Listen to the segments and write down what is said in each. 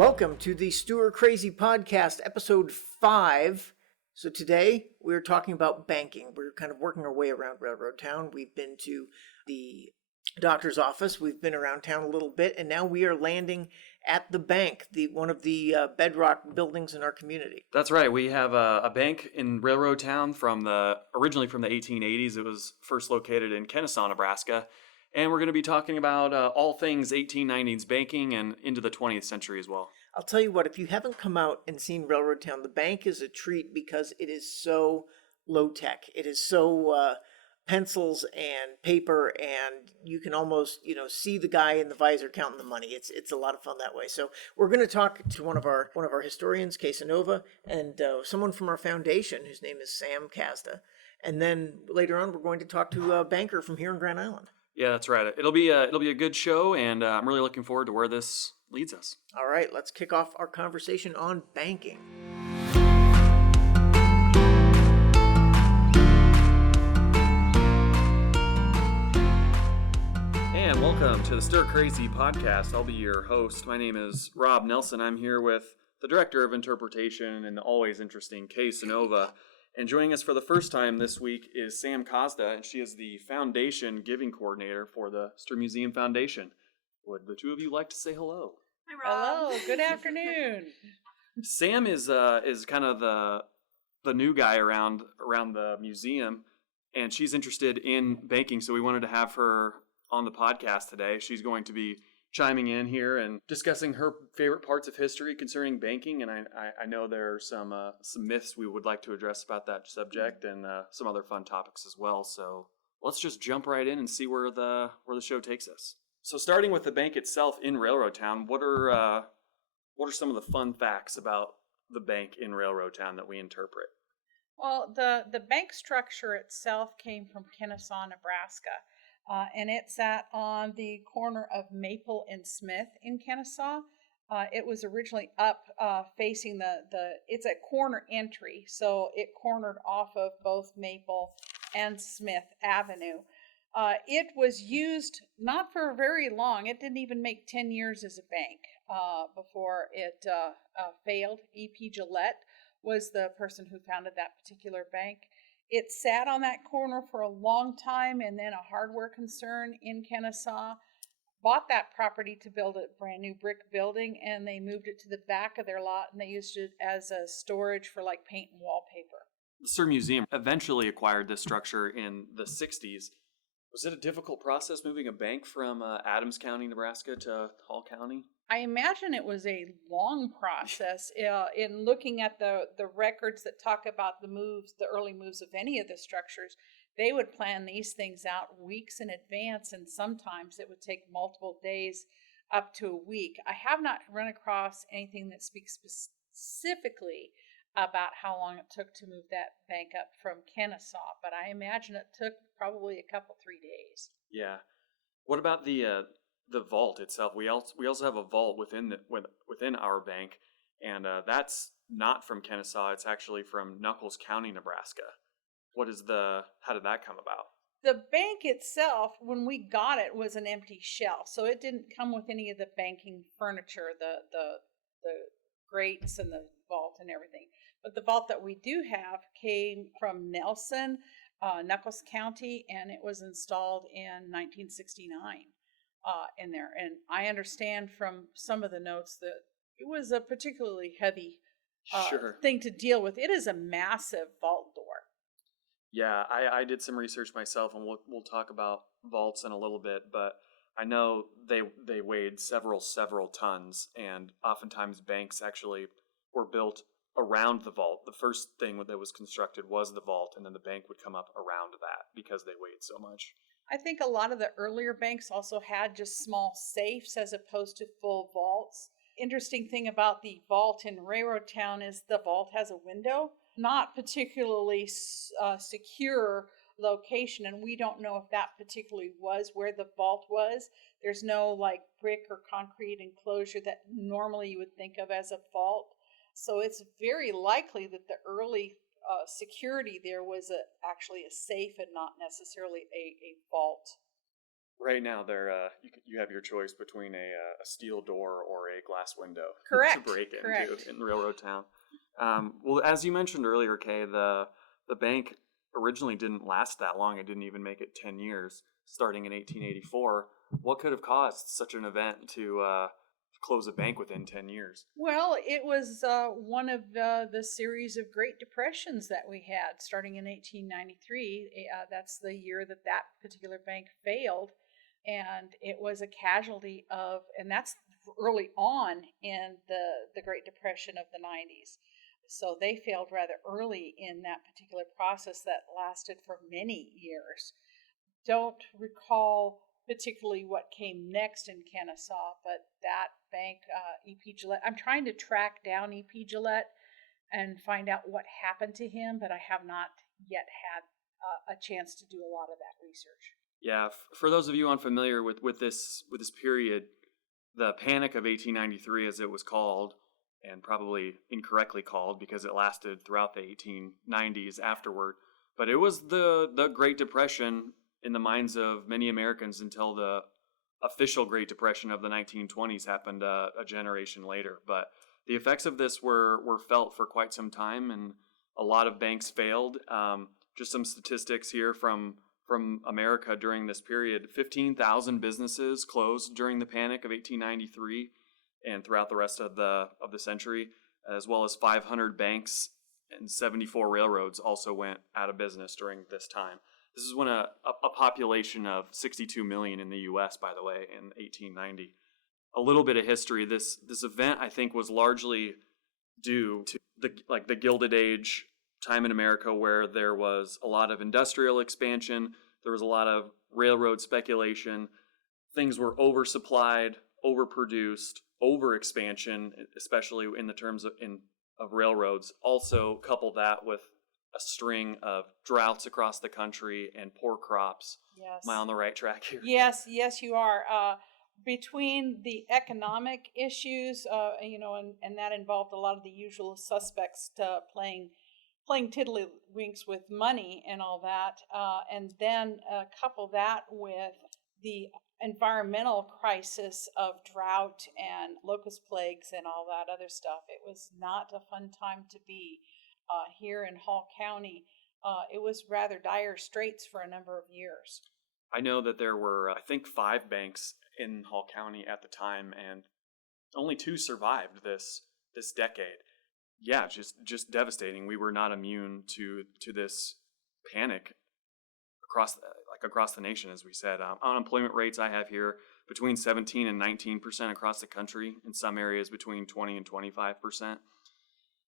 Welcome to the Stuhr Crazy Podcast, episode 5. So today we're talking about banking. We're kind of working our way around Railroad Town. We've been to the doctor's office. We've been around town a little bit, and now we are landing at the bank, one of the bedrock buildings in our community. That's right. We have a bank in Railroad Town originally from the 1880s. It was first located in Kennesaw, Nebraska. And we're going to be talking about all things 1890s banking and into the 20th century as well. I'll tell you what, if you haven't come out and seen Railroad Town, the bank is a treat because it is so low-tech. It is so pencils and paper, and you can almost, see the guy in the visor counting the money. It's a lot of fun that way. So we're going to talk to one of our historians, Kay Cynova, and someone from our foundation whose name is Sam Kazda. And then later on, we're going to talk to a banker from here in Grand Island. Yeah, that's right. It'll be a good show, and I'm really looking forward to where this leads us. All right, let's kick off our conversation on banking. And welcome to the Stuhr Crazy Podcast. I'll be your host. My name is Rob Nelson. I'm here with the Director of Interpretation and the always interesting Kay Cynova. And joining us for the first time this week is Sam Kazda, and she is the Foundation Giving Coordinator for the Stuhr Museum Foundation. Would the two of you like to say hello? Hi, Rob. Hello, good afternoon. Sam is kind of the new guy around the museum, and she's interested in banking, so we wanted to have her on the podcast today. She's going to be chiming in here and discussing her favorite parts of history concerning banking, and I know there are some myths we would like to address about that subject, and some other fun topics as well. So let's just jump right in and see where the show takes us. So starting with the bank itself in Railroad Town, what are some of the fun facts about the bank in Railroad Town that we interpret? Well, the bank structure itself came from Kennesaw, Nebraska. And it sat on the corner of Maple and Smith in Kennesaw. It was originally up facing it's a corner entry, so it cornered off of both Maple and Smith Avenue. It was used not for very long. It didn't even make 10 years as a bank before it failed. E.P. Gillette was the person who founded that particular bank. It sat on that corner for a long time, and then a hardware concern in Kennesaw bought that property to build a brand new brick building, and they moved it to the back of their lot, and they used it as a storage for like paint and wallpaper. The Stuhr Museum eventually acquired this structure in the 60s. Was it a difficult process moving a bank from Adams County, Nebraska to Hall County? I imagine it was a long process. In looking at the records that talk about the early moves of any of the structures, they would plan these things out weeks in advance, and sometimes it would take multiple days up to a week. I have not run across anything that speaks specifically about how long it took to move that bank up from Kennesaw, but I imagine it took probably 3 days. Yeah. What about the vault itself? We also have a vault within our bank, and that's not from Kennesaw. It's actually from Nuckolls County, Nebraska. How did that come about? The bank itself, when we got it, was an empty shell, so it didn't come with any of the banking furniture, the grates and the vault and everything. But the vault that we do have came from Nelson, Nuckolls County, and it was installed in 1969 in there. And I understand from some of the notes that it was a particularly heavy thing to deal with. It is a massive vault door. Yeah, I did some research myself, and we'll talk about vaults in a little bit, but I know they weighed several tons, and oftentimes banks actually were built around the vault. The first thing that was constructed was the vault, and then the bank would come up around that because they weighed so much. I think a lot of the earlier banks also had just small safes as opposed to full vaults. Interesting thing about the vault in Railroad Town is the vault has a window, not particularly secure location, and we don't know if that particularly was where the vault was. There's no like brick or concrete enclosure that normally you would think of as a vault. So it's very likely that the early security there was actually a safe and not necessarily a vault. Right now, you have your choice between a steel door or a glass window Correct. to break into Correct. in Railroad Town. Well, as you mentioned earlier, Kay, the bank originally didn't last that long. It didn't even make it 10 years, starting in 1884. What could have caused such an event to close a bank within 10 years? Well, it was one of the series of Great Depressions that we had starting in 1893. That's the year that that particular bank failed. And it was a casualty of, and that's early on in the Great Depression of the 90s. So they failed rather early in that particular process that lasted for many years. Don't recall particularly what came next in Kennesaw, but that bank, E.P. Gillette, I'm trying to track down E.P. Gillette and find out what happened to him, but I have not yet had a chance to do a lot of that research. Yeah, for those of you unfamiliar with this period, the Panic of 1893, as it was called, and probably incorrectly called because it lasted throughout the 1890s afterward, but it was the Great Depression in the minds of many Americans until the official Great Depression of the 1920s happened a generation later. But the effects of this were felt for quite some time, and a lot of banks failed. Just some statistics here from America during this period: 15,000 businesses closed during the Panic of 1893, and throughout the rest of the century, as well as 500 banks and 74 railroads also went out of business during this time. This is when a population of 62 million in the U.S., by the way, in 1890. A little bit of history. This event, I think, was largely due to the Gilded Age time in America, where there was a lot of industrial expansion, there was a lot of railroad speculation, things were oversupplied, overproduced, overexpansion, especially in the terms of railroads. Also couple that with a string of droughts across the country and poor crops. Yes. Am I on the right track here? Yes, you are. Between the economic issues, and that involved a lot of the usual suspects playing tiddlywinks with money and all that, and then couple that with the environmental crisis of drought and locust plagues and all that other stuff. It was not a fun time to be here in Hall County. It was rather dire straits for a number of years. I know that there were, I think, 5 banks in Hall County at the time, and only 2 survived this decade. Yeah, just devastating. We were not immune to this panic across the nation, as we said. Unemployment rates I have here between 17 and 19% across the country. In some areas, between 20 and 25%.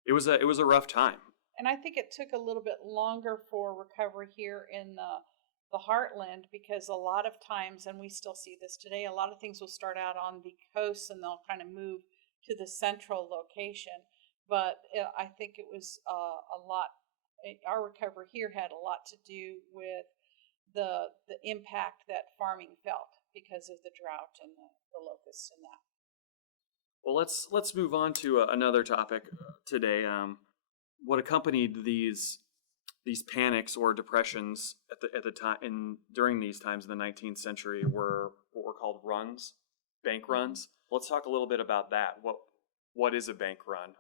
It was a rough time. And I think it took a little bit longer for recovery here in the heartland, because a lot of times, and we still see this today, a lot of things will start out on the coast and they'll kind of move to the central location. But I think it was a lot, our recovery here had a lot to do with the impact that farming felt because of the drought and the locusts and that. Well, let's move on to another topic today. What accompanied these panics or depressions at the time during these times in the 19th century were what were called runs, bank runs. Let's talk a little bit about that. What is a bank run?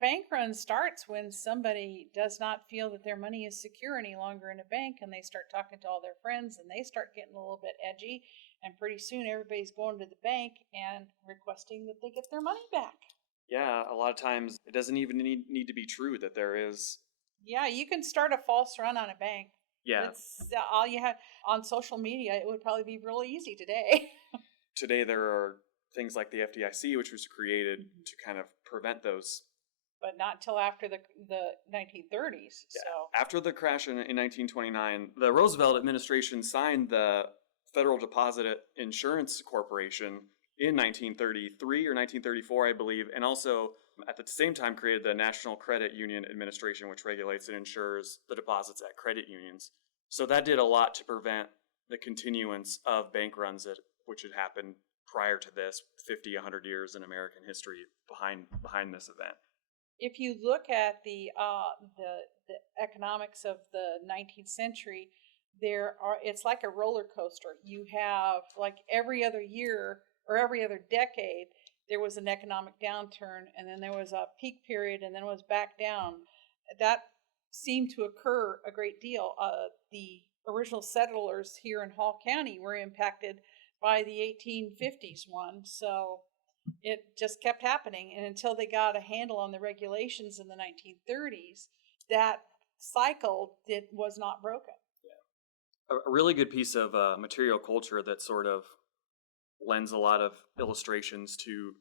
Bank run starts when somebody does not feel that their money is secure any longer in a bank, and they start talking to all their friends, and they start getting a little bit edgy, and pretty soon everybody's going to the bank and requesting that they get their money back. Yeah, a lot of times it doesn't even need to be true that there is. Yeah, you can start a false run on a bank. Yeah. It's all you have on social media. It would probably be really easy today. Today there are things like the FDIC, which was created to kind of prevent those. But not till after the 1930s. Yeah. So After the crash in 1929, the Roosevelt administration signed the Federal Deposit Insurance Corporation in 1933 or 1934, I believe, and also at the same time created the National Credit Union Administration, which regulates and insures the deposits at credit unions. So that did a lot to prevent the continuance of bank runs which had happened prior to this, 50, 100 years in American history behind this event. if you look at the economics of the 19th century, it's like a roller coaster. You have, like, every other year or every other decade, there was an economic downturn, and then there was a peak period, and then it was back down. That seemed to occur a great deal. The original settlers here in Hall County were impacted by the 1850s one, so it just kept happening. And until they got a handle on the regulations in the 1930s, that cycle was not broken. A really good piece of material culture that sort of lends a lot of illustrations to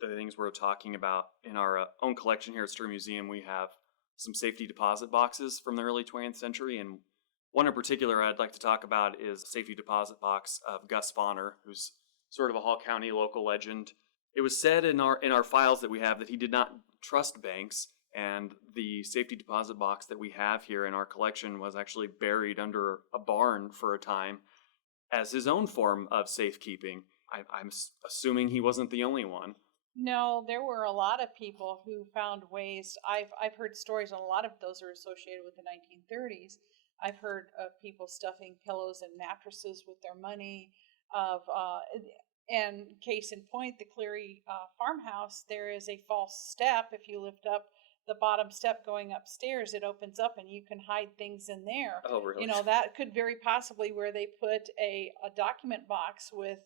the things we're talking about. In our own collection here at Stuhr Museum, we have some safety deposit boxes from the early 20th century, and one in particular I'd like to talk about is safety deposit box of Gus Bonner, who's sort of a Hall County local legend. It was said in our files that we have that he did not trust banks, and the safety deposit box that we have here in our collection was actually buried under a barn for a time as his own form of safekeeping. I'm assuming he wasn't the only one. No, there were a lot of people who found ways. I've heard stories, and a lot of those are associated with the 1930s. I've heard of people stuffing pillows and mattresses with their money. And case in point, the Cleary farmhouse, there is a false step. If you lift up the bottom step going upstairs, it opens up and you can hide things in there. Oh, really? You know, that could very possibly where they put a document box with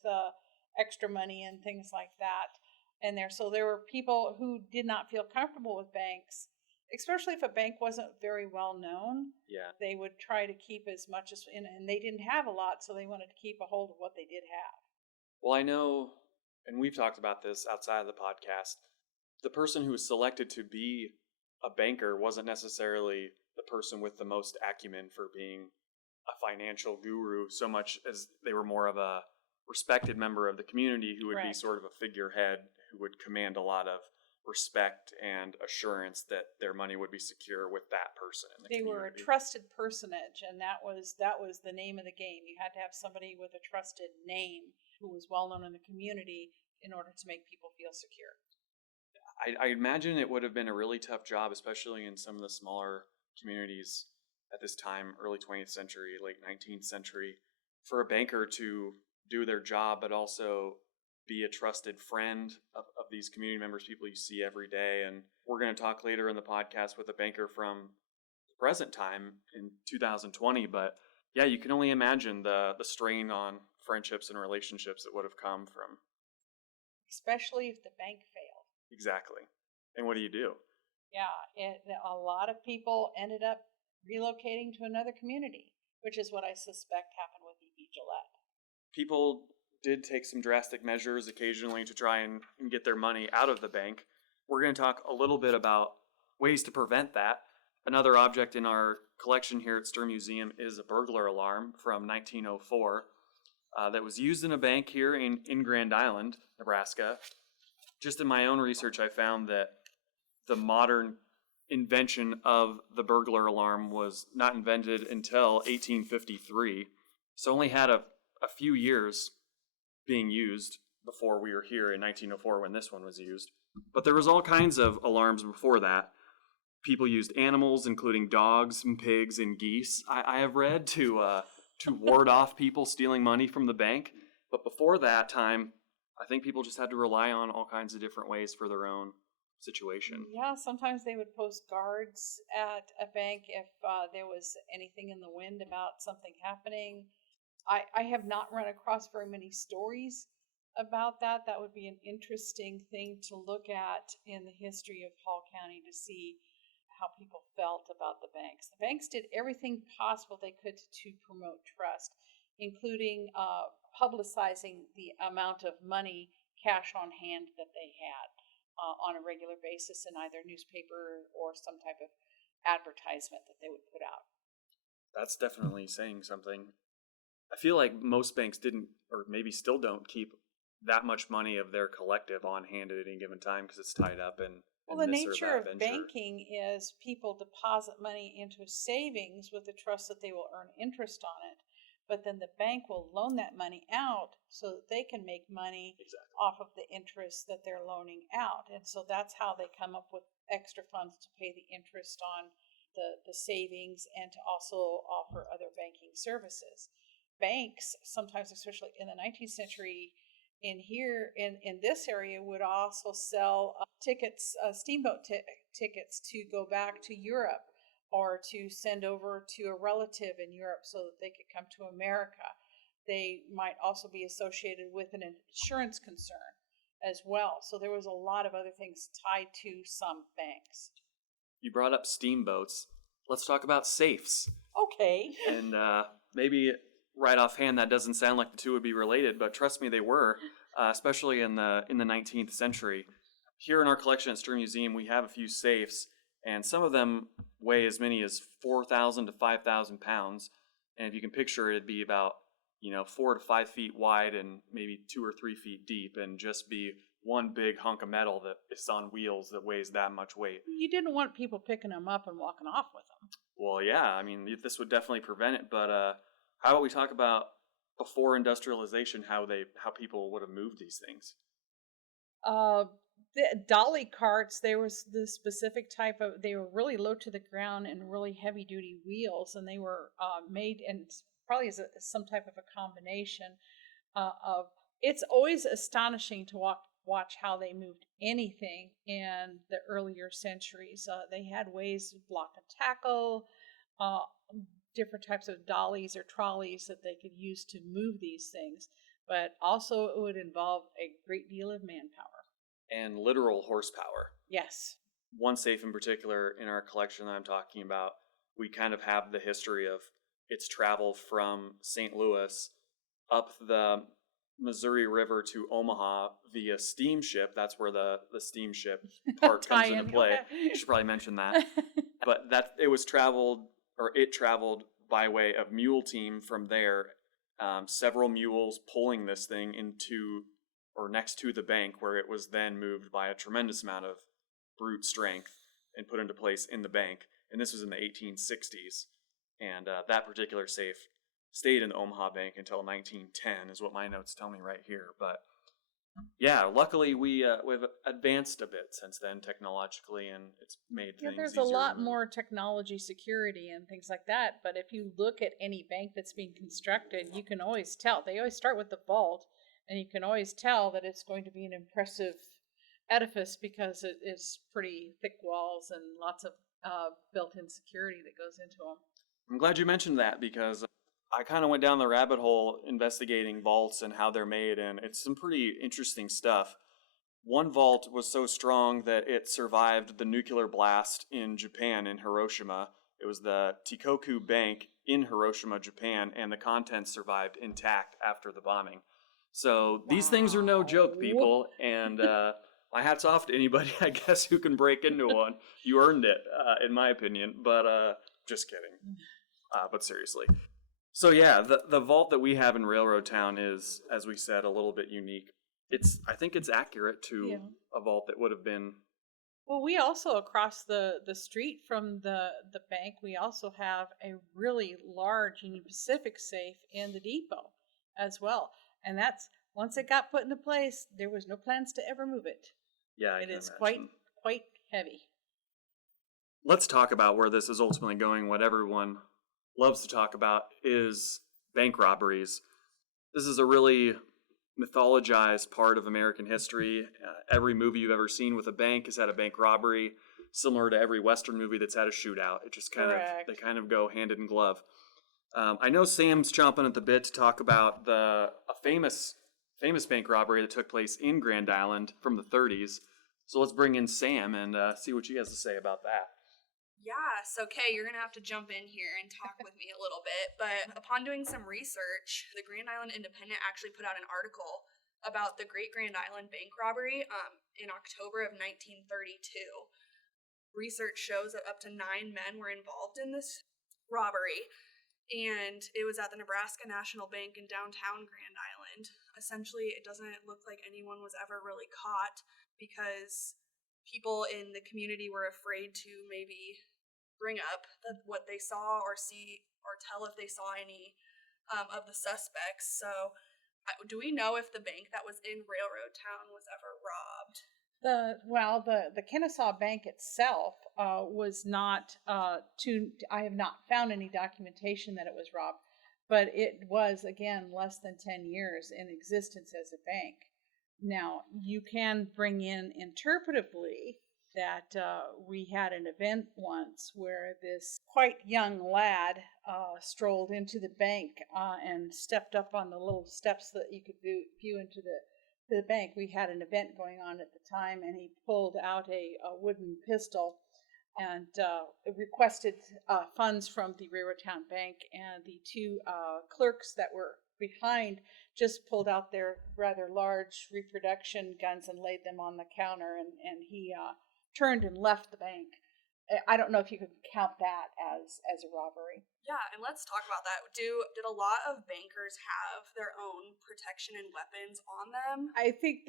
extra money and things like that in there. So there were people who did not feel comfortable with banks, especially if a bank wasn't very well known. Yeah. They would try to keep as much as, and they didn't have a lot, so they wanted to keep a hold of what they did have. Well, I know, and we've talked about this outside of the podcast, the person who was selected to be a banker wasn't necessarily the person with the most acumen for being a financial guru, so much as they were more of a respected member of the community who would be Correct. sort of a figurehead who would command a lot of respect and assurance that their money would be secure with that person in the They community. were a trusted personage, and that was the name of the game. You had to have somebody with a trusted name who was well known in the community in order to make people feel secure. I imagine it would have been a really tough job, especially in some of the smaller communities at this time, early 20th century, late 19th century, for a banker to do their job, but also be a trusted friend of these community members, people you see every day. And we're going to talk later in the podcast with a banker from the present time in 2020. But yeah, you can only imagine the strain on friendships and relationships that would have come from. Especially if the bank failed. Exactly. And what do you do? Yeah, a lot of people ended up relocating to another community, which is what I suspect happened with E.B. Gillette. People did take some drastic measures occasionally to try and get their money out of the bank. We're going to talk a little bit about ways to prevent that. Another object in our collection here at Stuhr Museum is a burglar alarm from 1904 that was used in a bank here in Grand Island, Nebraska. Just in my own research, I found that the modern invention of the burglar alarm was not invented until 1853. So only had a few years being used before we were here in 1904 when this one was used. But there was all kinds of alarms before that. People used animals, including dogs and pigs and geese, I have read, to ward off people stealing money from the bank. But before that time, I think people just had to rely on all kinds of different ways for their own situation. Yeah, sometimes they would post guards at a bank if there was anything in the wind about something happening. I have not run across very many stories about that. That would be an interesting thing to look at in the history of Hall County to see how people felt about the banks. The banks did everything possible they could to promote trust, including publicizing the amount of money, cash on hand that they had on a regular basis in either newspaper or some type of advertisement that they would put out. That's definitely saying something. I feel like most banks didn't, or maybe still don't, keep that much money of their collective on hand at any given time because it's tied up in Well, the this or nature that of venture. banking is people deposit money into savings with the trust that they will earn interest on it. But then the bank will loan that money out so that they can make money off of the interest that they're loaning out. And so that's how they come up with extra funds to pay the interest on the savings and to also offer other banking services. Banks, sometimes, especially in the 19th century, in this area, would also sell tickets, steamboat tickets to go back to Europe or to send over to a relative in Europe so that they could come to America. They might also be associated with an insurance concern as well. So there was a lot of other things tied to some banks. You brought up steamboats. Let's talk about safes. Okay. And maybe right offhand that doesn't sound like the two would be related, but trust me, they were, especially in the 19th century. Here in our collection at Stuhr Museum, we have a few safes, and some of them weigh as many as 4,000 to 5,000 pounds. And if you can picture it, it'd be about 4 to 5 feet wide and maybe 2 or 3 feet deep, and just be one big hunk of metal that is on wheels that weighs that much weight. You didn't want people picking them up and walking off with them. Well, yeah, I mean, this would definitely prevent it, but how about we talk about before industrialization, how people would have moved these things? The dolly carts, there was this specific type of, they were really low to the ground and really heavy duty wheels, and they were made, and probably as some type of a combination of, it's always astonishing to watch how they moved anything in the earlier centuries. They had ways to block and tackle, different types of dollies or trolleys that they could use to move these things, but also it would involve a great deal of manpower. And literal horsepower. Yes. One safe in particular in our collection that I'm talking about, we kind of have the history of its travel from St. Louis up the Missouri River to Omaha via steamship. That's where the steamship part comes into play. I should probably mention that. But it traveled by way of mule team from there. Several mules pulling this thing into or next to the bank, where it was then moved by a tremendous amount of brute strength and put into place in the bank. And this was in the 1860s. And that particular safe stayed in the Omaha Bank until 1910, is what my notes tell me right here. But yeah, luckily we've advanced a bit since then technologically, and it's made things there's easier a lot more technology, security, and things like that. But if you look at any bank that's being constructed, you can always tell. They always start with the vault, and you can always tell that it's going to be an impressive edifice because it's pretty thick walls and lots of built-in security that goes into them. I'm glad you mentioned that, because I kind of went down the rabbit hole investigating vaults and how they're made, and it's some pretty interesting stuff. One vault was so strong that it survived the nuclear blast in Japan, in Hiroshima. It was the Tikoku Bank in Hiroshima, Japan, and the contents survived intact after the bombing. So these things are no joke, people, and my hat's off to anybody, I guess, who can break into one. You earned it, in my opinion, but just kidding. But seriously. So yeah, the vault that we have in Railroad Town is, as we said, a little bit unique. I think it's accurate to a vault that would have been. Well, we also, across the street from the bank, we also have a really large Union Pacific safe in the depot as well. And that's, once it got put into place, there was no plans to ever move it. Yeah, it is quite heavy. Let's talk about where this is ultimately going. What everyone loves to talk about is bank robberies. This is a really mythologized part of American history. Every movie you've ever seen with a bank has had a bank robbery, similar to every Western movie that's had a shootout. It just they kind of go hand in glove. I know Sam's chomping at the bit to talk about a famous bank robbery that took place in Grand Island from the 30s. So let's bring in Sam and see what she has to say about that. Yeah, so Kay, you're going to have to jump in here and talk with me a little bit. But upon doing some research, the Grand Island Independent actually put out an article about the Great Grand Island Bank Robbery in October of 1932. Research shows that up to 9 men were involved in this robbery, and it was at the Nebraska National Bank in downtown Grand Island. Essentially, it doesn't look like anyone was ever really caught because people in the community were afraid to maybe bring up what they saw or see or tell if they saw any of the suspects. So do we know if the bank that was in Railroad Town was ever robbed? The Kennesaw Bank itself was not I have not found any documentation that it was robbed, but it was, again, less than 10 years in existence as a bank. Now, you can bring in interpretively that we had an event once where this quite young lad strolled into the bank and stepped up on the little steps that you could view into the bank. We had an event going on at the time, and he pulled out a wooden pistol and requested funds from the Railroad Town Bank, and the two clerks that were behind just pulled out their rather large reproduction guns and laid them on the counter, and he turned and left the bank. I don't know if you could count that as a robbery. Yeah, and let's talk about that. Did a lot of bankers have their own protection and weapons on them? I think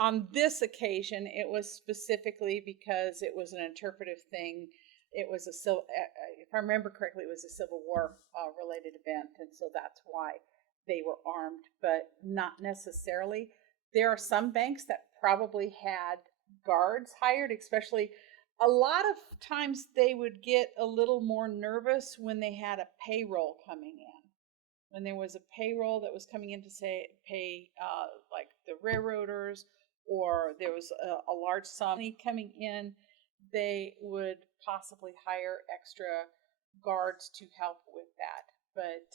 on this occasion, it was specifically because it was an interpretive thing. It was if I remember correctly, it was a Civil War related event, and so that's why they were armed, but not necessarily. There are some banks that probably had guards hired, especially. A lot of times they would get a little more nervous when they had a payroll coming in. When there was a payroll that was coming in to pay like the railroaders, or there was a large sum coming in, they would possibly hire extra guards to help with that. But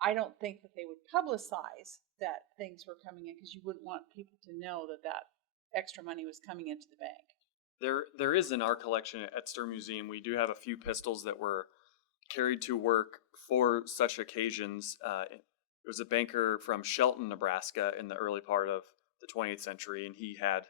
I don't think that they would publicize that things were coming in, because you wouldn't want people to know that extra money was coming into the bank. There is in our collection at Stuhr Museum, we do have a few pistols that were carried to work for such occasions. It was a banker from Shelton, Nebraska in the early part of the 20th century, and he had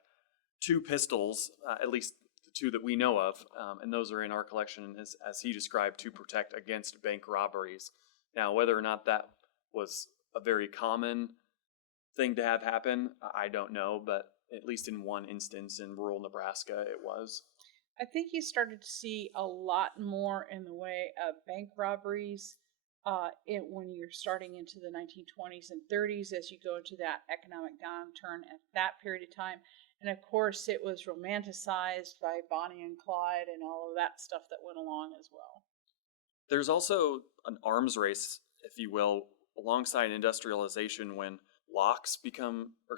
two pistols, at least the two that we know of, and those are in our collection as he described, to protect against bank robberies. Now, whether or not that was a very common thing to have happen, I don't know, but at least in one instance in rural Nebraska, it was. I think you started to see a lot more in the way of bank robberies when you're starting into the 1920s and 30s, as you go into that economic downturn at that period of time. And of course, it was romanticized by Bonnie and Clyde and all of that stuff that went along as well. There's also an arms race, if you will, alongside industrialization, when locks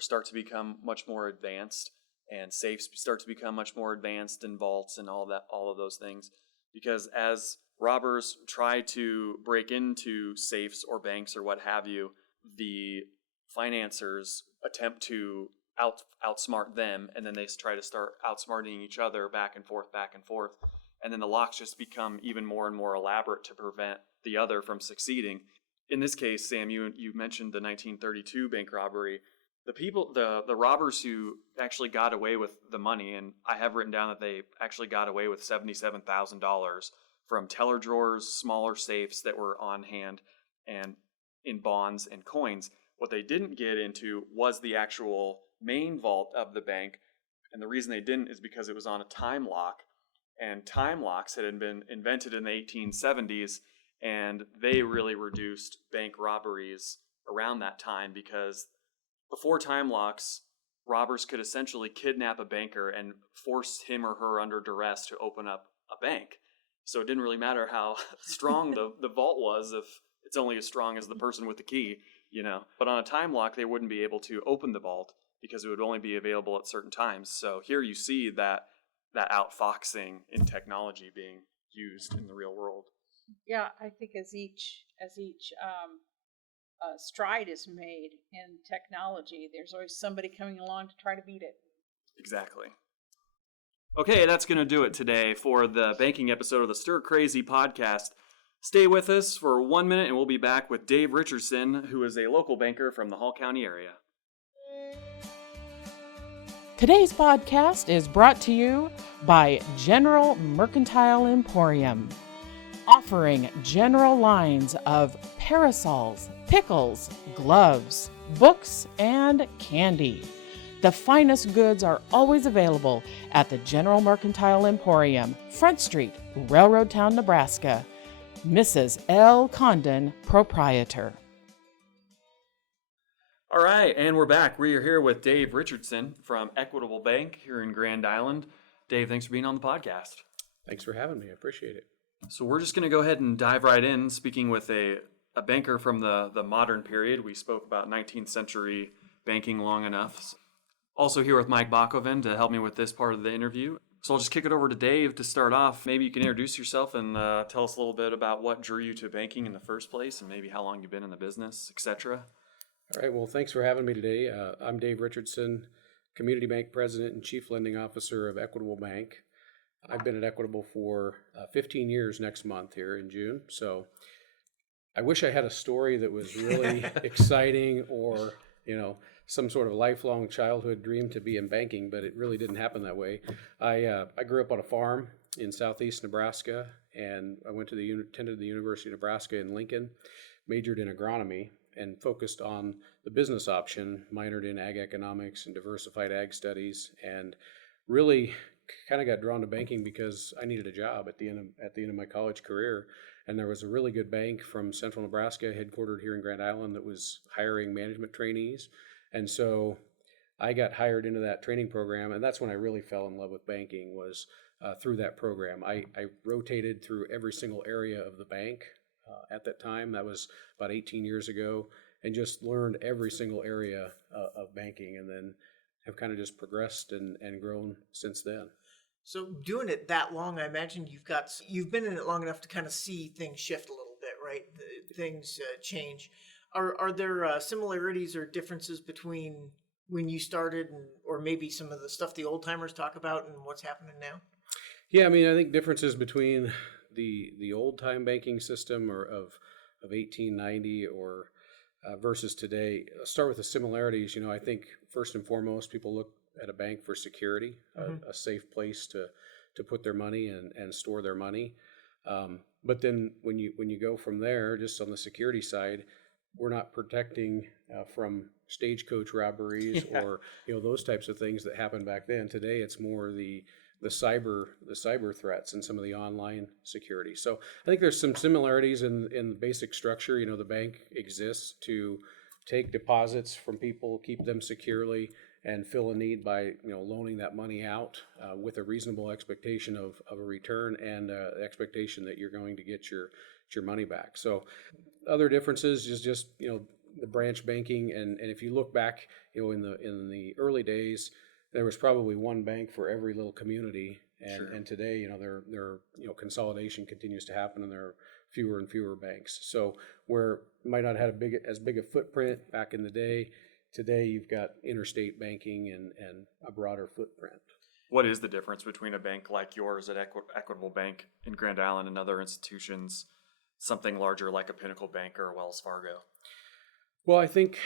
start to become much more advanced, and safes start to become much more advanced, and vaults and all of those things. Because as robbers try to break into safes or banks or what have you, the financiers attempt to outsmart them, and then they try to start outsmarting each other back and forth, and then the locks just become even more and more elaborate to prevent the other from succeeding. In this case, Sam, you mentioned the 1932 bank robbery. The robbers who actually got away with the money, and I have written down that they actually got away with $77,000 from teller drawers, smaller safes that were on hand, and in bonds and coins. What they didn't get into was the actual main vault of the bank, and the reason they didn't is because it was on a time lock, and time locks had been invented in the 1870s, and they really reduced bank robberies around that time, because before time locks, robbers could essentially kidnap a banker and force him or her under duress to open up a bank. So it didn't really matter how strong the vault was if it's only as strong as the person with the key, But on a time lock, they wouldn't be able to open the vault because it would only be available at certain times. So here you see that outfoxing in technology being used in the real world. Yeah, I think as each stride is made in technology, there's always somebody coming along to try to beat it. Exactly. Okay, that's going to do it today for the banking episode of the Stir Crazy podcast. Stay with us for 1 minute and we'll be back with Dave Richardson, who is a local banker from the Hall County area. Today's podcast is brought to you by General Mercantile Emporium, offering general lines of parasols, pickles, gloves, books, and candy. The finest goods are always available at the General Mercantile Emporium, Front Street, Railroad Town, Nebraska. Mrs. L. Condon, proprietor. All right, and we're back. We are here with Dave Richardson from Equitable Bank here in Grand Island. Dave, thanks for being on the podcast. Thanks for having me. I appreciate it. So we're just going to go ahead and dive right in, speaking with a banker from the modern period. We spoke about 19th century banking long enough. Also here with Mike Bakoven to help me with this part of the interview. So I'll just kick it over to Dave to start off. Maybe you can introduce yourself and tell us a little bit about what drew you to banking in the first place and maybe how long you've been in the business, etc. All right. Well, thanks for having me today. I'm Dave Richardson, Community Bank President and Chief Lending Officer of Equitable Bank. I've been at Equitable for 15 years next month here in June. So I wish I had a story that was really exciting or, some sort of lifelong childhood dream to be in banking, but it really didn't happen that way. I grew up on a farm in southeast Nebraska, and I attended the University of Nebraska in Lincoln, majored in agronomy, and focused on the business option, minored in ag economics and diversified ag studies, and really kind of got drawn to banking because I needed a job at the end of my college career. And there was a really good bank from central Nebraska, headquartered here in Grand Island, that was hiring management trainees. And so I got hired into that training program, and that's when I really fell in love with banking, was through that program. I rotated through every single area of the bank at that time. That was about 18 years ago, and just learned every single area of banking, and then have kind of just progressed and grown since then. So doing it that long, I imagine you've been in it long enough to kind of see things shift a little bit, right? Things change. Are there similarities or differences between when you started or maybe some of the stuff the old timers talk about and what's happening now? Yeah, I mean, I think differences between the old time banking system of 1890 or versus today. I'll start with the similarities. I think first and foremost, people look at a bank for security, a safe place to put their money and store their money. But then when you go from there, just on the security side, we're not protecting from stagecoach robberies or those types of things that happened back then. Today, it's more the cyber threats and some of the online security. So I think there's some similarities in the basic structure. The bank exists to take deposits from people, keep them securely, and fill a need by loaning that money out with a reasonable expectation of a return and expectation that you're going to get your money back. So other differences is just the branch banking, and if you look back in the early days, there was probably one bank for every little community, and today there consolidation continues to happen, and there are fewer and fewer banks. So where you might not have as big a footprint back in the day, today you've got interstate banking and a broader footprint. What is the difference between a bank like yours at Equitable Bank in Grand Island and other institutions, something larger like a Pinnacle Bank or a Wells Fargo? Well, I think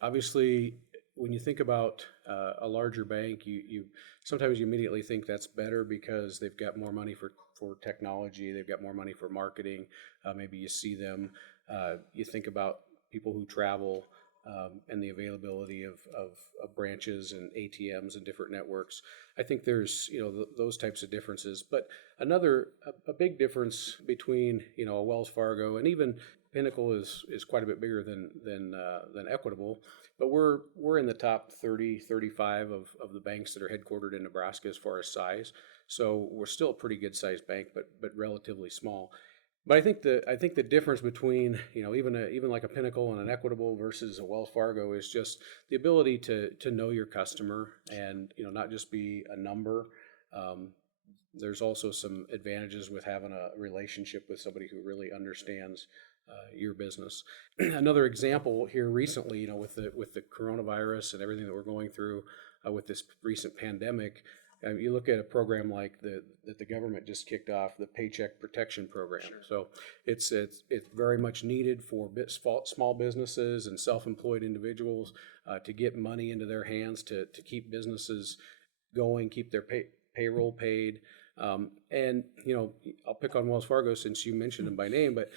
obviously when you think about a larger bank, you sometimes you immediately think that's better because they've got more money for technology, they've got more money for marketing. Maybe you see them, you think about people who travel, and the availability of branches and ATMs and different networks. I think there's those types of differences. But a big difference between a Wells Fargo and even Pinnacle is quite a bit bigger than Equitable. But we're in the top 30, 35 of the banks that are headquartered in Nebraska as far as size. So we're still a pretty good sized bank, but relatively small. But I think the difference between even like a Pinnacle and an Equitable versus a Wells Fargo is just the ability to know your customer and not just be a number. There's also some advantages with having a relationship with somebody who really understands your business. Another example here recently, with the coronavirus and everything that we're going through with this recent pandemic. You look at a program like that the government just kicked off, the Paycheck Protection Program. Sure. So it's very much needed for small businesses and self-employed individuals to get money into their hands to keep businesses going, keep their payroll paid. And I'll pick on Wells Fargo since you mentioned them by name, but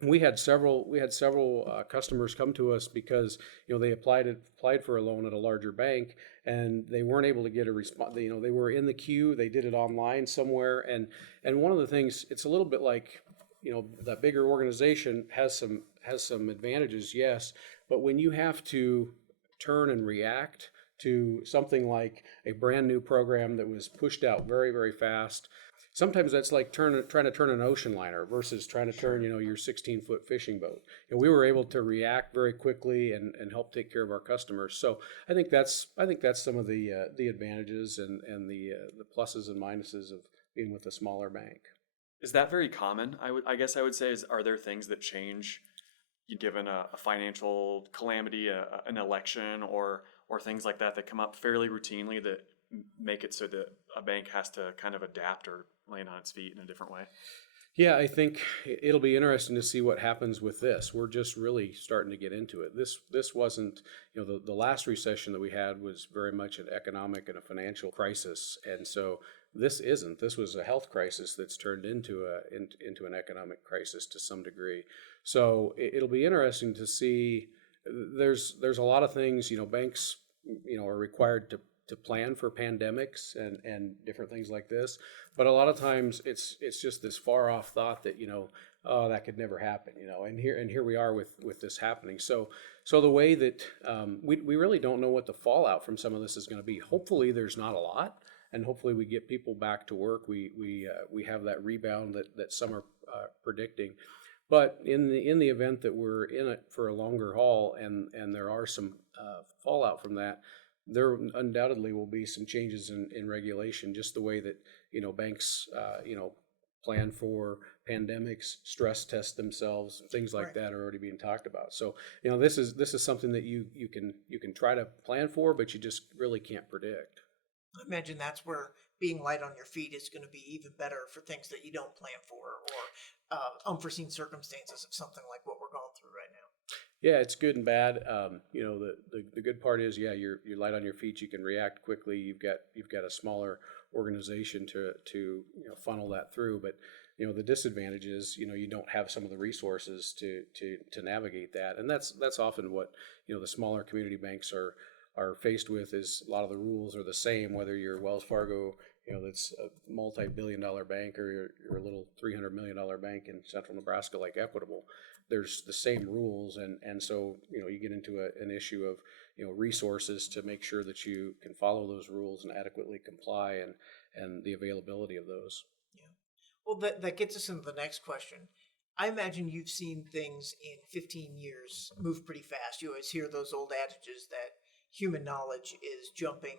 we had several customers come to us because they applied for a loan at a larger bank and they weren't able to get a response. They were in the queue. They did it online somewhere, and one of the things, it's a little bit like that bigger organization has some advantages, yes, But when you have to turn and react to something like a brand new program that was pushed out very, very fast, sometimes that's like trying to turn an ocean liner versus trying to turn, your 16-foot fishing boat. And we were able to react very quickly and help take care of our customers. So I think that's some of the advantages and the pluses and minuses of being with a smaller bank. Is that very common? I guess I would say, are there things that change given a financial calamity, an election, or things like that come up fairly routinely that make it so that a bank has to kind of adapt or land on its feet in a different way? Yeah, I think it'll be interesting to see what happens with this. We're just really starting to get into it. This wasn't, the last recession that we had was very much an economic and a financial crisis, and so this isn't. This was a health crisis that's turned into an economic crisis to some degree. So it'll be interesting to see. There's a lot of things. Banks are required to plan for pandemics and different things like this, but a lot of times it's just this far off thought that oh, that could never happen, and here we are with this happening. So the way that we really don't know what the fallout from some of this is going to be. Hopefully there's not a lot, and hopefully we get people back to work. We have that rebound that some are predicting. But in the event that we're in it for a longer haul and there are some fallout from that, there undoubtedly will be some changes in regulation, just the way that banks plan for pandemics, stress test themselves, things like that are already being talked about. So this is something that you can try to plan for, but you just really can't predict. I imagine that's where being light on your feet is going to be even better for things that you don't plan for, or unforeseen circumstances of something like what we're going through right now. Yeah, it's good and bad. The good part is, you're light on your feet. You can react quickly. You've got a smaller organization to funnel that through. But the disadvantage is you don't have some of the resources to navigate that, and that's often what the smaller community banks are faced with. Is a lot of the rules are the same, whether you're Wells Fargo, that's a multi-billion-dollar bank, or you're a little $300 million bank in central Nebraska like Equitable. There's the same rules, and so you get into an issue of resources to make sure that you can follow those rules and adequately comply, and the availability of those. Yeah. Well, that gets us into the next question. I imagine you've seen things in 15 years move pretty fast. You always hear those old adages that human knowledge is jumping,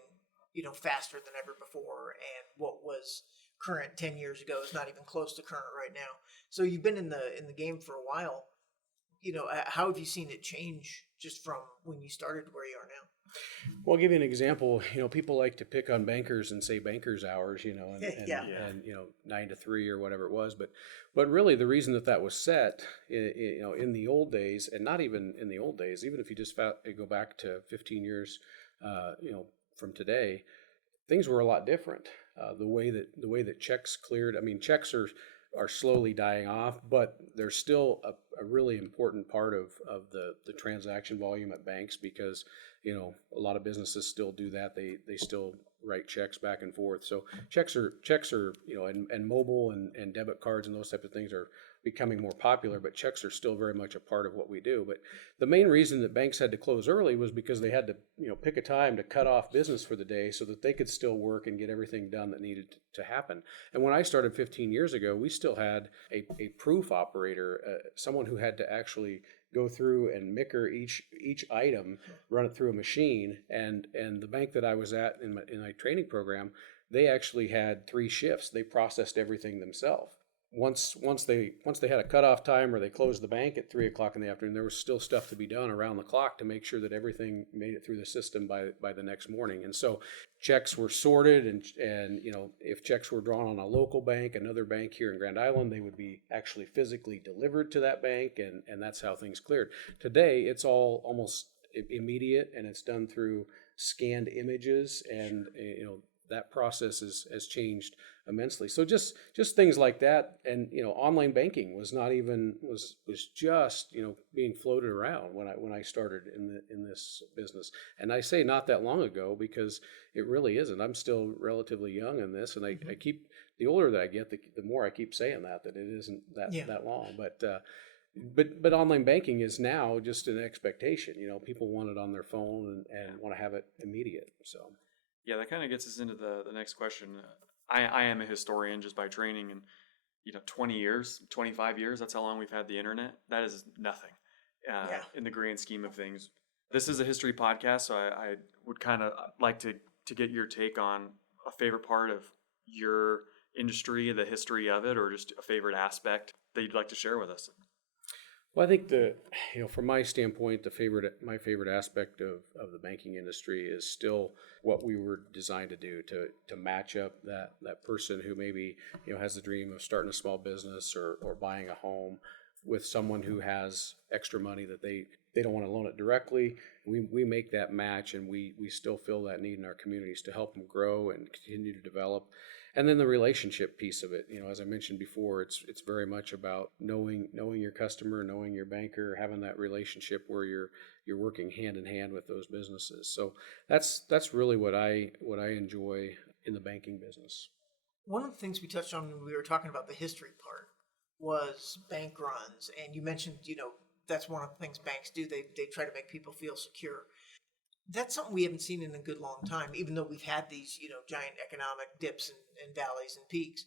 faster than ever before, and what was current 10 years ago is not even close to current right now. So you've been in the game for a while. How have you seen it change just from when you started to where you are now? Well, I'll give you an example. People like to pick on bankers and say bankers hours, and 9 to 3 or whatever it was. But really the reason that was set, in the old days, and not even in the old days, even if you just go back to 15 years, from today, things were a lot different. The way that checks cleared, checks are slowly dying off, but they're still a really important part of the transaction volume at banks, because a lot of businesses still do that. They still write checks back and forth. So checks are and mobile and debit cards and those types of things are becoming more popular, but checks are still very much a part of what we do. But the main reason that banks had to close early was because they had to pick a time to cut off business for the day so that they could still work and get everything done that needed to happen. And when I started 15 years ago, we still had a proof operator, someone who had to actually go through and micker each item, run it through a machine. And the bank that I was at in my training program, they actually had 3 shifts. They processed everything themselves. Once they had a cutoff time, or they closed the bank at 3:00 in the afternoon, there was still stuff to be done around the clock to make sure that everything made it through the system by the next morning. And so checks were sorted, and if checks were drawn on a local bank, another bank here in Grand Island, they would be actually physically delivered to that bank, and that's how things cleared. Today, it's all almost immediate, and it's done through scanned images, and that process has changed immensely. So just things like that, and online banking was not even was just being floated around when I started in this business. And I say not that long ago, because it really isn't. I'm still relatively young in this, and I keep, the older that I get, the more I keep saying that it isn't that long. But But online banking is now just an expectation. People want it on their phone and want to have it immediate. So Yeah, that kind of gets us into the next question. I am a historian just by training, and 20 years, 25 years, that's how long we've had the internet. That is nothing Yeah. in the grand scheme of things. This is a history podcast, so I would kind of like to get your take on a favorite part of your industry, the history of it, or just a favorite aspect that you'd like to share with us. Well, I think from my standpoint, my favorite aspect of the banking industry is still what we were designed to do, to match up that person who maybe, has the dream of starting a small business or buying a home with someone who has extra money that they don't want to loan it directly. We make that match, and we still fill that need in our communities to help them grow and continue to develop. And then the relationship piece of it, as I mentioned before, it's very much about knowing your customer, knowing your banker, having that relationship where you're working hand in hand with those businesses. So that's really what I enjoy in the banking business. One of the things we touched on when we were talking about the history part was bank runs. And you mentioned, that's one of the things banks do. They try to make people feel secure. That's something we haven't seen in a good long time, even though we've had these, giant economic dips and valleys and peaks.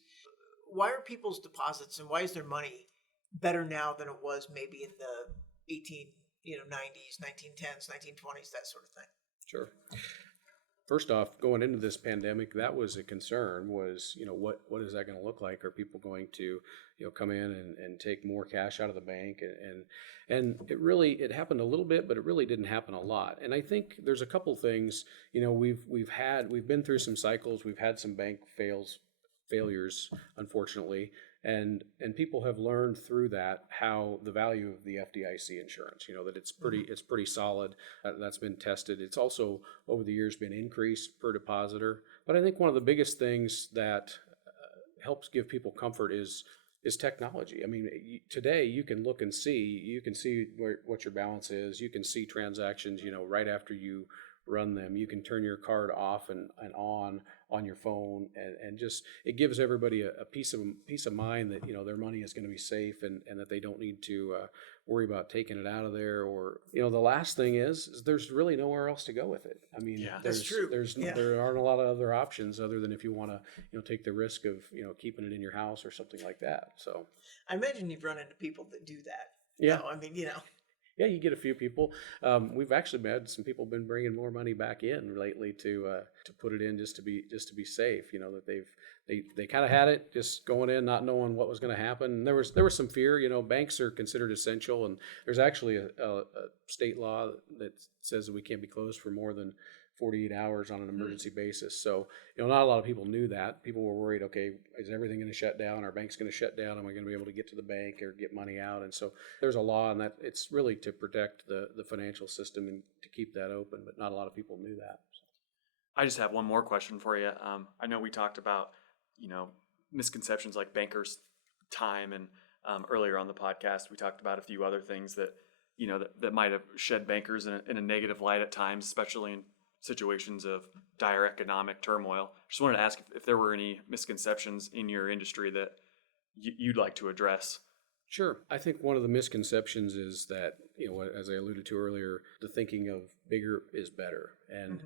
Why are people's deposits and why is their money better now than it was maybe in the 90s, 1910s, 1920s, that sort of thing? Sure. First off, going into this pandemic, that was a concern was, what is that going to look like? Are people going to, come in and take more cash out of the bank? And it happened a little bit, but it really didn't happen a lot. And I think there's a couple things, we've been through some cycles. We've had some bank failures, unfortunately. And people have learned through that how the value of the FDIC insurance, that it's pretty solid. That's been tested. It's also over the years been increased per depositor. But I think one of the biggest things that helps give people comfort is technology. I mean, today you can look and see, what your balance is. You can see transactions, right after you run them. You can turn your card off and on your phone, and just it gives everybody a peace of mind that their money is going to be safe, and that they don't need to worry about taking it out of there. Or the last thing is there's really nowhere else to go with it. I mean, That's true. There aren't a lot of other options other than if you want to take the risk of keeping it in your house or something like that. So I imagine you've run into people that do that. Yeah. I mean, Yeah, you get a few people. We've actually had some people been bringing more money back in lately to put it in just to be safe. That they kind of had it just going in, not knowing what was going to happen. And there was some fear. Banks are considered essential, and there's actually a state law that says that we can't be closed for more than 48 hours on an emergency basis. So, not a lot of people knew that. People were worried, okay, is everything going to shut down? Our bank's going to shut down? Am I going to be able to get to the bank or get money out? And so there's a law, and that it's really to protect the financial system and to keep that open, but not a lot of people knew that. I just have one more question for you. I know we talked about, misconceptions like bankers' time, and earlier on the podcast, we talked about a few other things that, that might have shed bankers in a negative light at times, especially in situations of dire economic turmoil. Just wanted to ask if there were any misconceptions in your industry that you'd like to address. Sure. I think one of the misconceptions is that, as I alluded to earlier, the thinking of bigger is better. And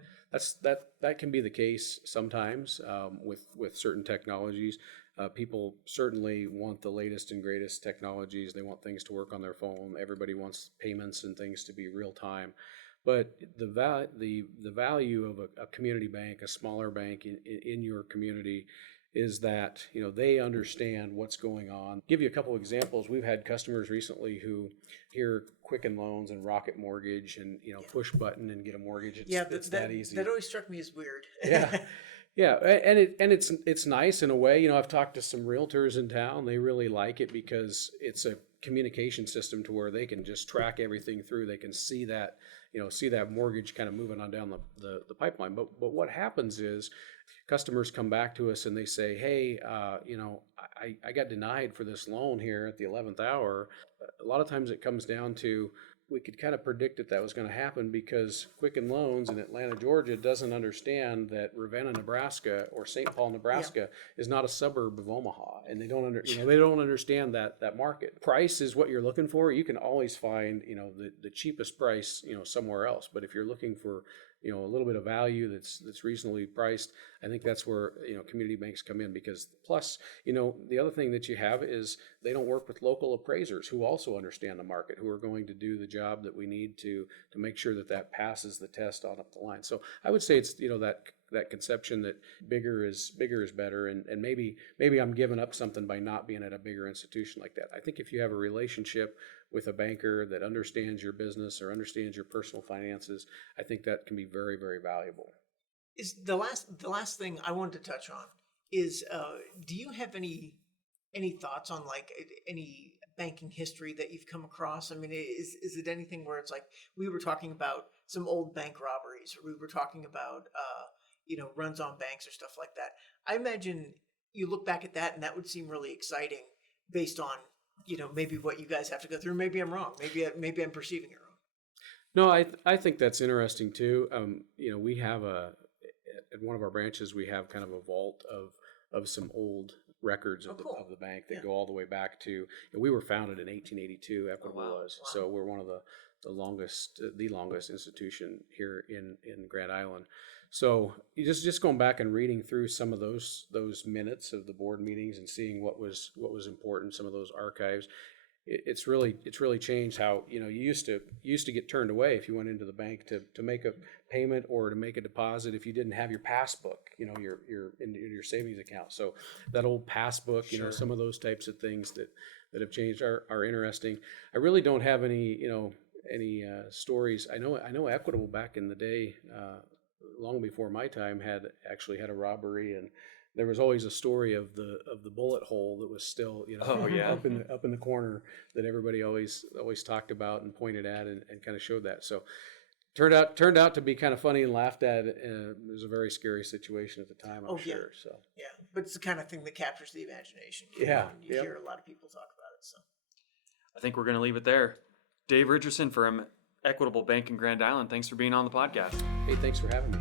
that can be the case sometimes with certain technologies. People certainly want the latest and greatest technologies. They want things to work on their phone. Everybody wants payments and things to be real time. But the value of a community bank, a smaller bank in your community, is that they understand what's going on. Give you a couple examples. We've had customers recently who hear Quicken Loans and Rocket Mortgage and push button and get a mortgage. It's that easy. That always struck me as weird. Yeah, and it's nice in a way. I've talked to some realtors in town. They really like it because it's a communication system to where they can just track everything through. They can see that mortgage kind of moving on down the pipeline. But what happens is customers come back to us and they say, hey, I got denied for this loan here at the 11th hour. A lot of times it comes down to we could kind of predict that was going to happen because Quicken Loans in Atlanta, Georgia doesn't understand that Ravenna, Nebraska or St. Paul, Nebraska is not a suburb of Omaha, and they don't they don't understand that market. Price is what you're looking for. You can always find, the cheapest price, somewhere else, but if you're looking for a little bit of value that's reasonably priced, I think that's where community banks come in, because plus the other thing that you have is they don't work with local appraisers who also understand the market, who are going to do the job that we need to make sure that passes the test on up the line. So I would say it's that conception that bigger is better, and maybe I'm giving up something by not being at a bigger institution like that. I think if you have a relationship with a banker that understands your business or understands your personal finances, I think that can be very, very valuable. Is the last thing I wanted to touch on is, do you have any thoughts on like any banking history that you've come across? I mean, is it anything where it's like we were talking about some old bank robberies, or we were talking about runs on banks or stuff like that? I imagine you look back at that and that would seem really exciting based on maybe what you guys have to go through. Maybe I'm wrong. Maybe I'm perceiving it wrong. No, I think that's interesting too. We have at one of our branches, we have kind of a vault of some old records of the bank that go all the way back to, we were founded in 1882. Equitable was. Wow. So we're one of the longest institution here in Grand Island. So you just going back and reading through some of those minutes of the board meetings and seeing what was important, some of those archives. It's really changed how you used to get turned away if you went into the bank to make a payment or to make a deposit if you didn't have your passbook, your savings account. So that old passbook, sure. Some of those types of things that have changed are interesting. I really don't have any stories. I know Equitable back in the day, long before my time, had a robbery, and there was always a story of the bullet hole that was still up in the corner that everybody always talked about and pointed at and kind of showed that. So turned out to be kind of funny and laughed at. It was a very scary situation at the time, I'm sure. So yeah, but it's the kind of thing that captures the imagination. You hear a lot of people talk about it. So I think we're going to leave it there. Dave Richardson from Equitable Bank in Grand Island, thanks for being on the podcast. Hey, thanks for having me.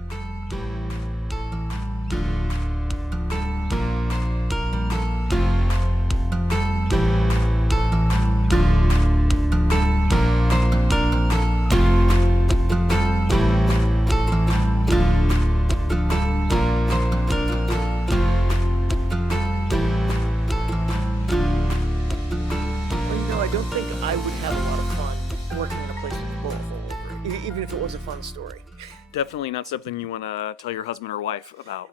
Even if it was a fun story. Definitely not something you want to tell your husband or wife about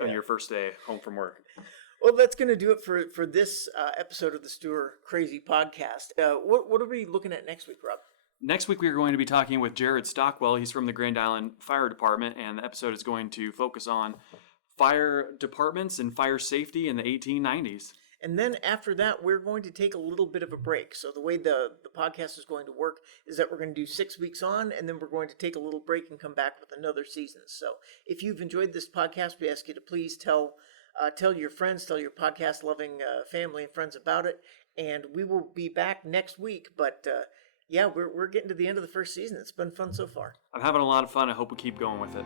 on your first day home from work. Well, that's going to do it for this episode of the Stuhr Crazy Podcast. What are we looking at next week, Rob? Next week, we are going to be talking with Jared Stockwell. He's from the Grand Island Fire Department, and the episode is going to focus on fire departments and fire safety in the 1890s. And then after that, we're going to take a little bit of a break. So the way the podcast is going to work is that we're going to do 6 weeks on, and then we're going to take a little break and come back with another season. So if you've enjoyed this podcast, we ask you to please tell your friends, tell your podcast-loving family and friends about it. And we will be back next week. But we're getting to the end of the first season. It's been fun so far. I'm having a lot of fun. I hope we keep going with it.